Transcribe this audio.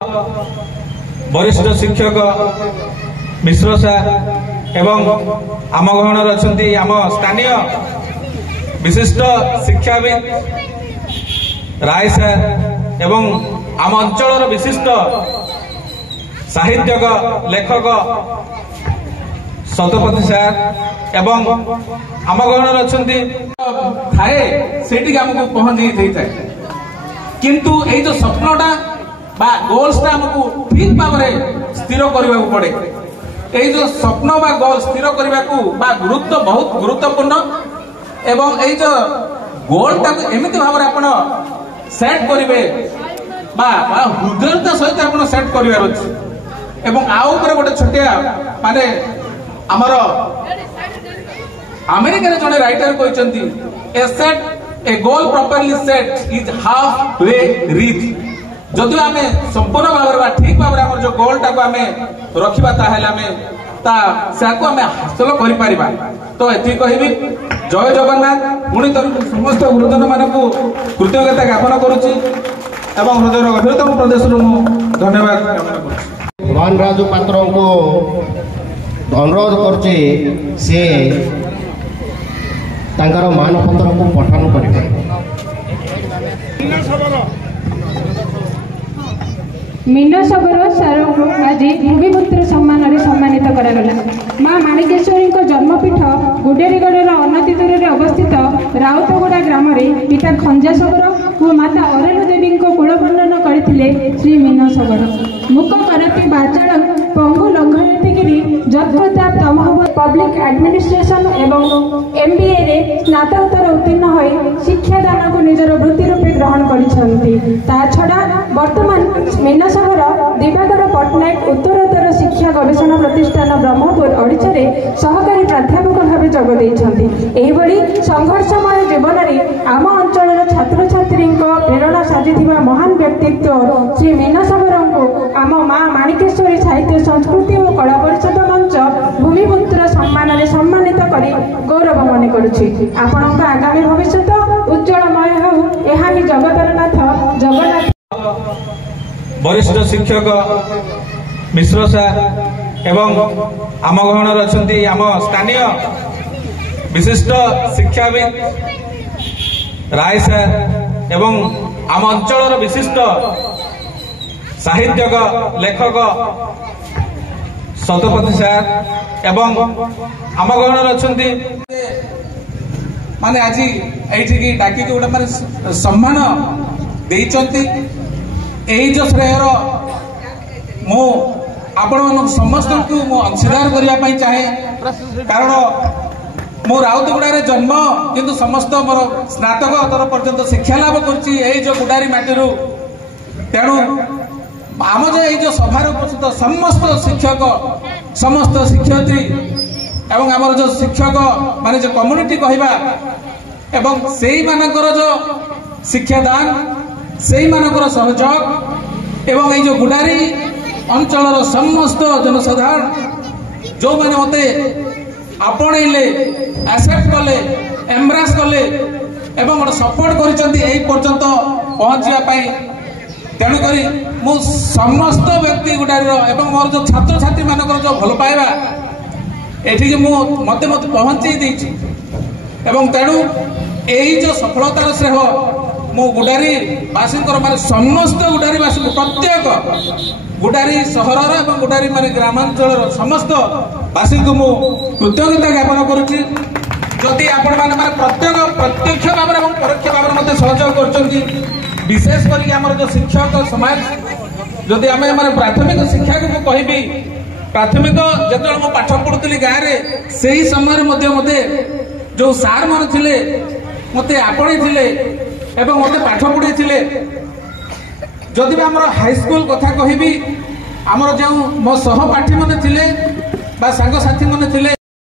वरिष्ठ शिक्षक मिश्र सार एवं आम गहणर अच्छी आम स्थानीय विशिष्ट शिक्षाविद राय सार एवं आम अंचल विशिष्ट साहित्यक लेखक शतपथी सार एवं आम गहणर अच्छी थाए से आमको पहुंची थाए किंतु ये जो स्वप्नटा बा गोल्सटा हमको ठीक भाव में स्थिर करने पड़े। ये जो स्वप्न बा गोल स्थिर करने को बा गुरुत्व बहुत गुरुत्वपूर्ण एवं ये जो गोलटा एमती भाव में आप सेट करेंगे बा हृदयता सहित आप सेट करार अच्छे एवं आउ गोटे छोटिया माने आमर अमेरिका जड़े राइटर कहते a set a goal properly set is half way reach जदि आम संपूर्ण भाव में ठीक भाव में जो गोलटा को आम रखा हासिल कर तो ये कहबी जय जगन्नाथ पुणी तरफ समस्त गुरुजन मान कृतज्ञता ज्ञापन करुच्ची हृदय गभीरतम प्रदेश धन्यवाद ज्ञापन कर मोहन राजू पात्र को अनुरोध कर मानपत्र को पठन करेंगे। मीना शबर सार आज भूमिपुत्र सम्मान सम्मानित करागला। माँ माणिकेश्वरी जन्मपीठ गुडेरीगढ़ अनति दूर में अवस्थित राउतगुड़ा ग्राम पिता खंजा शबर और माता अरेलु देवी कुलवर्णन करते श्री मीना शबर मुख करती बाचाल पंगु लंघनगिरी जत्प्रताप तमहब पब्लिक एडमिनिस्ट्रेशन एवं MBA रे स्नातकोत्तर उत्तीर्ण हो शिक्षादान को निजर वृत्ति रूपे ग्रहण छड़ा वर्तमान मीना शबर दिवाकर पट्टनायक उत्तरोत्तर शिक्षा गवेषणा प्रतिष्ठान ब्रह्मपुर ओडिशा रे सहकारी प्राध्यापक भाव जोग संघर्षमय जीवन में आम अंचल छात्र छात्री प्रेरणा साजी महान व्यक्तित्व श्री मीना शबर को आम माँ माणिकेश्वरी साहित्य संस्कृति और कला परिषद मंच भूमिपुत्र सम्मान सम्मानित कर गौरव मन करुच्ची। आपण आगामी भविष्य उज्जवलमय हो यह ही जगतर नाथ जगन्नाथ। वरिष्ठ शिक्षक मिश्र सार एवं आम गहणर अच्छी आम स्थानीय विशिष्ट शिक्षाविद राय सार एवं आम अंचल विशिष्ट साहित्यक लेखक शतपथी सार एवं आम गहणर अच्छी माने आज ये डाक गोटे माने सम्मान देइचंती यही जो श्रेयर मु आपण समस्त को अंशीदार करने चाहे कारण मो राउतगुड़ा जन्म किंतु समस्त मोर स्नातक पर्यंत शिक्षा लाभ कर गुडारी माटी तेणु आम जो सभार उपस्थित समस्त शिक्षक समस्त शिक्षयित्री एवं आमर जो शिक्षक माने जो कम्युनिटी कहवा एवं से मानकर जो शिक्षादान से मानकर सहयोग एवं ये जो गुडारी अंचल समस्त जनसाधारण जो माने मते आपणइले एक्सेप्ट कले एम्ब्रेस कले एवं गोटे सपोर्ट करपर्यंत पहुंचापी तेणुकरी मु समस्त व्यक्ति गुडारी एवं मोर जो छात्र छात्री मानकर जो भल पाइबा एठी मत पहुंची देछि एवं तेणु यही जो सफलतार श्रेय मो गुडारी बासी माने समस्त गुडारी बासी प्रत्येक गुडारी सहर एवं गुडारी माने ग्रामांचल समस्त बासी को मु कृतज्ञता ज्ञापन करुच्ची। जदि आपण माने प्रत्यक्ष भाव में परोक्ष भाव में सहयोग करछंती विशेष करी हमर जो शिक्षक समाज जदि आम प्राथमिक शिक्षा को कहबी प्राथमिक जो मो पाठ पढ़ुली गाँव में से ही समय मते जो सार मान थिले मते आपणे थिले एवं मते पाठ पढ़े थिले जदि भी हमर हाई स्कूल कथा कहबी हमर जो मो सहपाठी माने थिले बा संग साथी माने थिले